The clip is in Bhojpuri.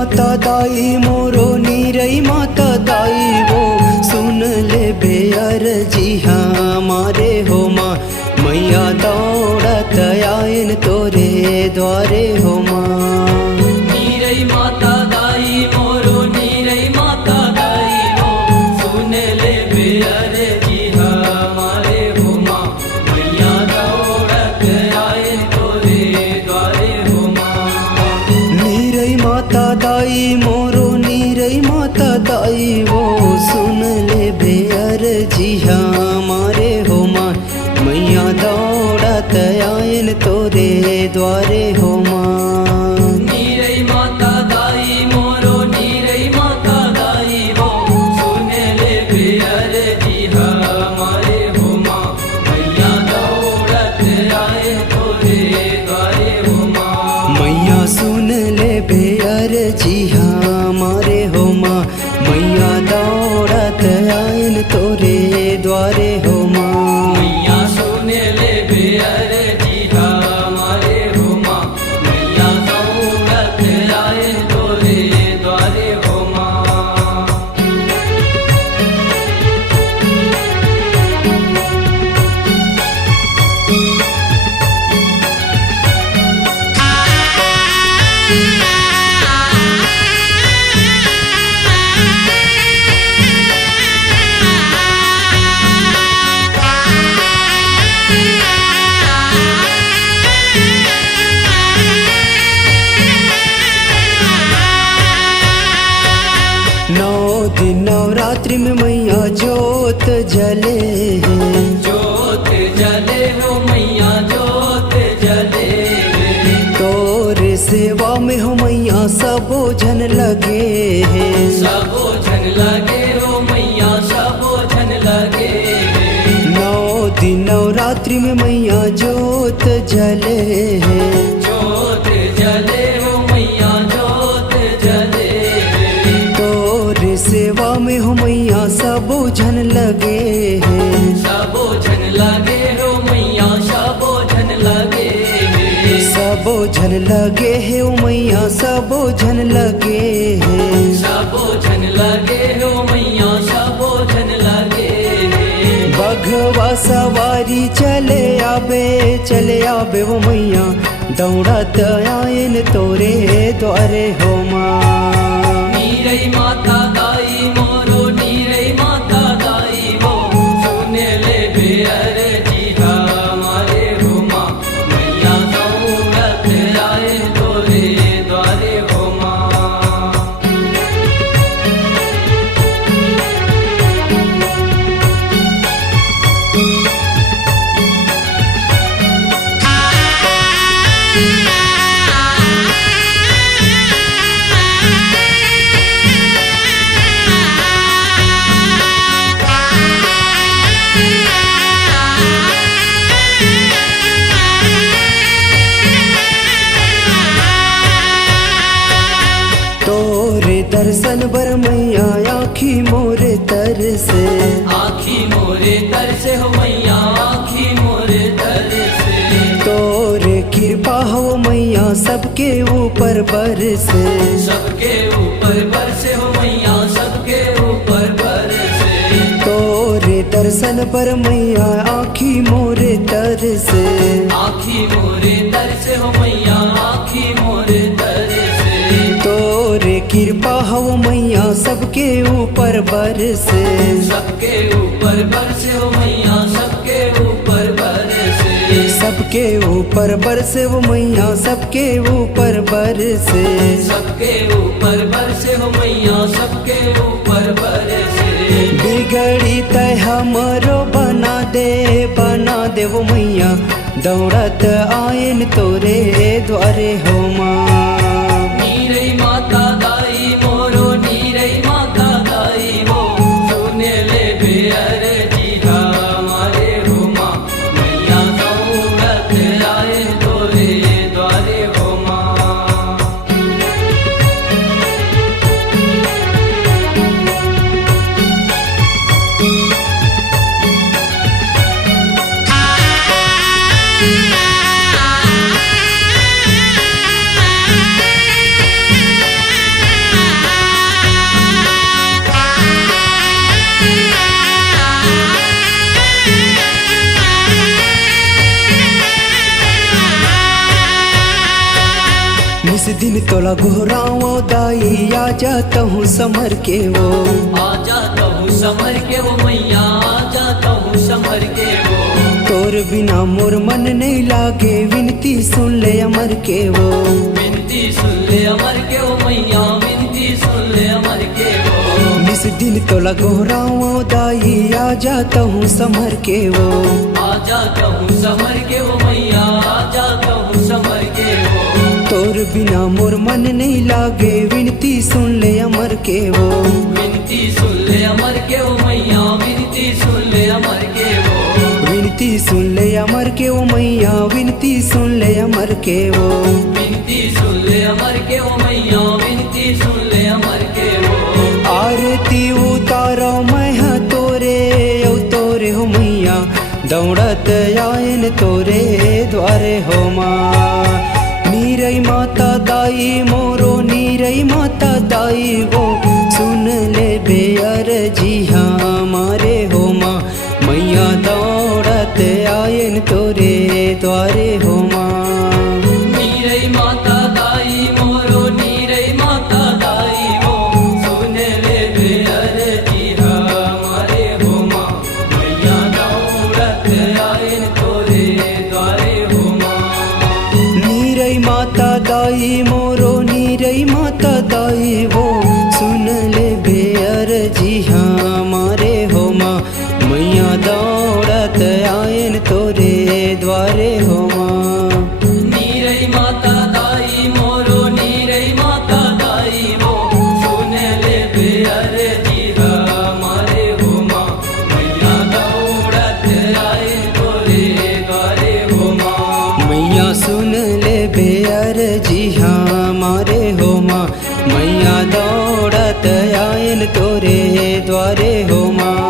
माता दाई मोरो नीरई माता दाई वो सुन ले बेअर जी हमारे हो माँ मैया दौड़त आयन तोरे द्वारे हो माँ। नीरई माता दाई मोरो नीरई माता दाई हो सुन ले बेअर जी हमारे हो माँ मैया दौड़त आयन तोरे द्वारे हो माँ। नीरई माता दाई मोरो नीरई माता दाई वो सुन ले बेअर जी हमारे हो माँ मैया दौड़त आयन तोरे द्वारे हो माँ। नीरई माता दाई मोरो नीरई माता दाई हो सुन ले बेअर जी हमारे हो माँ मैया दौड़त आए तोरे द्वारे हो माँ। मैया सुन ले बेअर जी हमारे हो माँ मैया दौड़त आयन तोरे द्वारे हो माँ। मैया सुन ले बेअर जी हमारे हो माँ मैया दौड़त आए तोरे द्वारे हो माँ। नौ दिन नवरात्रि में मैया जोत जले है। जोत जले हो मैया जोत जले तोरे सेवा में हो मैया सबो जन लगे है। सबो झन लगे हो मैया सबो झन लगे नौ दिन नवरात्रि में मैया जोत जले है। जोत जले हो मैया जोत जले तोरे सेवा में हो मैया सबो जन लगे है। सबो झन लगे हो मैया सबो झन लगे सबो जन लगे है ओ मैया सबो जन लगे है। सबो झन लगे हो मैया सबो झन लगे बघवा सवारी चले आबे वो मैया दौड़त आयन तोरे द्वारे हो माँ। नीरई माता दाई मोरो नीरई माता दाई हो सुन ले बेअर जी हमारे हो माँ मैया दौड़त आए तोरे द्वारे हो माँ। तोरे दर्शन बर मैया आँखी मोरे तरसे। आँखी मोरे तरसे हो मैया आँखी मोरे तरसे तोरे कृपा हो मैया सबके ऊपर बरसे। सबके ऊपर बरसे हो मैया सबके ऊपर बरसे तोरे दर्शन पर मैया आँखी मोरे तरसे। आँखी मोरे तरसे हो मैया आँखी मोरे तरसे तोरे कृपा हो मैया सबके ऊपर बरसे। सबके ऊपर बरसे हो मैया सबके ऊपर बरसे सबके ऊपर बरसे वो मैया सबके ऊपर बरसे। सबके ऊपर बरसे हो मैया सबके ऊपर बरसे बिगड़ी तय हमरो बना दे वो मैया दौड़त आयन तोरे द्वारे हो माँ। नीरई माता दाई मोरो नीरई माता दाई हो सुन ले बेअर जी हमारे हो माँ मैया दौड़त आए तोरे द्वारे हो माँ। तोला घोराओ दाई आ जाता हूँ समर के वो, आ जाता हूँ समर के वो मैया, आ जाता हूँ समर के वो। तोर बिना मोर मन नहीं लागे, विनती सुन ले अमर के वो, विनती सुन ले अमर के वो मैया, विनती सुन ले अमर के वो। निस दिन तोला घोराओ दाई आ जाता हूँ समर के वो, आ जाता हूँ समर के वो मैया, आ जाता हूँ समर के वो। तोर बिना मोर मन नहीं लागे, विनती सुन ले अमर के वो, विनती सुन ले अमर के वो मैया, विनती सुन ले अमर के वो। विनती सुन ले अमर के वो मैया, विनती सुन ले अमर के वो। विनती सुन ले अमर के वो मैया, विनती सुन ले अमर के वो। आरती उतारो मैं तोरे ओ तोरे हो मैया, दौड़त आयन तोरे द्वारे हो माँ। नीरई माता दाई मोरो, नीरई माता दाई वो, सुन ले बेअर जी हमारे हो माँ। मैया दौड़त आयन तोरे द्वारे हो माँ। नीरई माता दाई मोरो, नीरई माता दाई वो, सुन ले बेअर जी हमारे हो माँ। मैया दौड़त आयन तोरे द्वारे हो माँ। नीरई माता दाई मोरो, नीरई माता दाई वो, सुन ले बेअर जी हमारे हो माँ। मैया दौड़त आयन तोरे द्वारे हो माँ। नीरई माता दाई मोरो, नीरई माता दाई वो, सुन ले बेअर जी हमारे हो माँ। मैया दौड़त आयन तोरे द्वारे हो माँ। मैया सुन ले बेअर जी हमारे हो माँ। मैया दौड़त आयन तोरे द्वारे हो माँ।